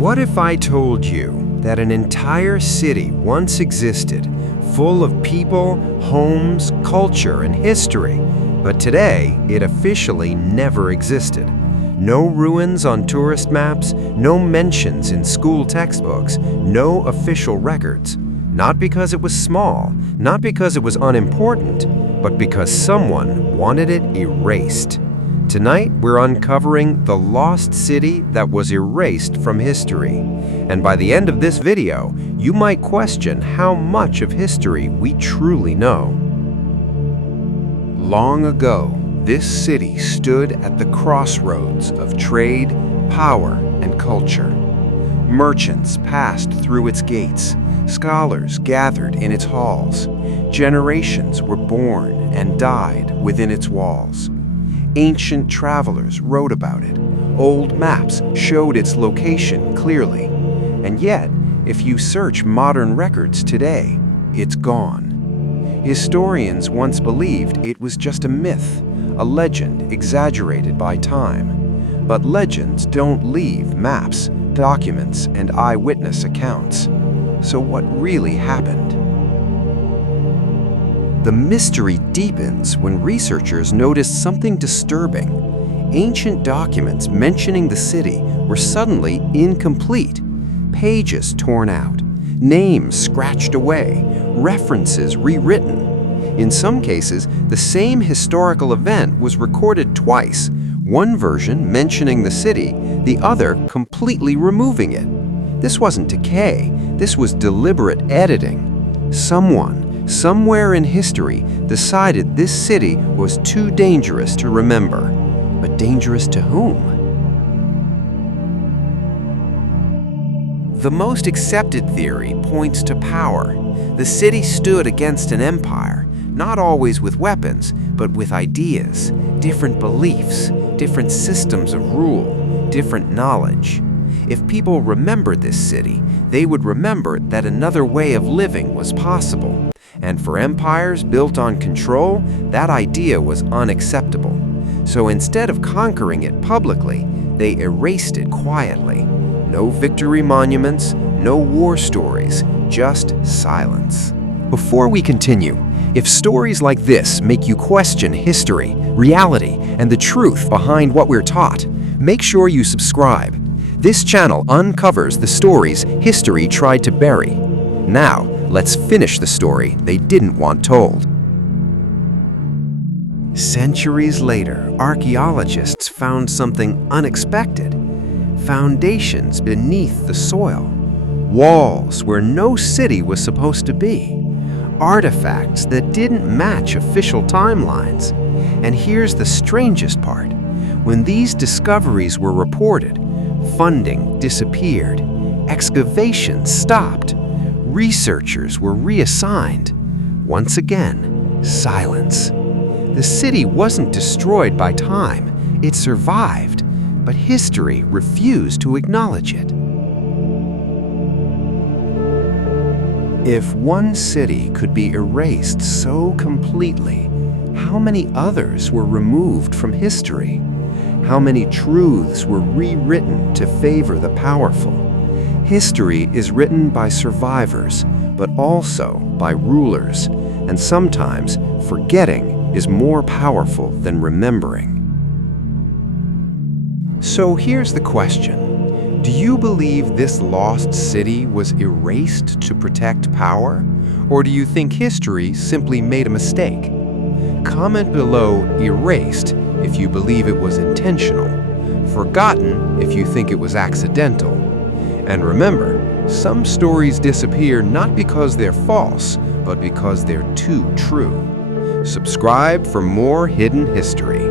What if I told you that an entire city once existed, full of people, homes, culture, and history, but today it officially never existed? No ruins on tourist maps, no mentions in school textbooks, no official records. Not because it was small, not because it was unimportant, but because someone wanted it erased. Tonight, we're uncovering the lost city that was erased from history. And by the end of this video, you might question how much of history we truly know. Long ago, this city stood at the crossroads of trade, power, and culture. Merchants passed through its gates. Scholars gathered in its halls. Generations were born and died within its walls. Ancient travelers wrote about it. Old maps showed its location clearly. And yet, if you search modern records today, it's gone. Historians once believed it was just a myth, a legend exaggerated by time. But legends don't leave maps, documents, and eyewitness accounts. So what really happened? The mystery deepens when researchers noticed something disturbing. Ancient documents mentioning the city were suddenly incomplete. Pages torn out, names scratched away, references rewritten. In some cases, the same historical event was recorded twice, one version mentioning the city, the other completely removing it. This wasn't decay, this was deliberate editing. Someone, somewhere in history, decided this city was too dangerous to remember. But dangerous to whom? The most accepted theory points to power. The city stood against an empire, not always with weapons, but with ideas, different beliefs, different systems of rule, different knowledge. If people remembered this city, they would remember that another way of living was possible. And for empires built on control, that idea was unacceptable. So instead of conquering it publicly, they erased it quietly. No victory monuments, no war stories, just silence. Before we continue, if stories like this make you question history, reality, and the truth behind what we're taught, make sure you subscribe. This channel uncovers the stories history tried to bury. Now, let's finish the story they didn't want told. Centuries later, archaeologists found something unexpected. Foundations beneath the soil. Walls where no city was supposed to be. Artifacts that didn't match official timelines. And here's the strangest part. When these discoveries were reported, funding disappeared. Excavations stopped. Researchers were reassigned. Once again, silence. The city wasn't destroyed by time, it survived, but history refused to acknowledge it. If one city could be erased so completely, how many others were removed from history? How many truths were rewritten to favor the powerful? History is written by survivors, but also by rulers, and sometimes forgetting is more powerful than remembering. So here's the question. Do you believe this lost city was erased to protect power? Or do you think history simply made a mistake? Comment below erased if you believe it was intentional, forgotten if you think it was accidental. And remember, some stories disappear not because they're false, but because they're too true. Subscribe for more hidden history.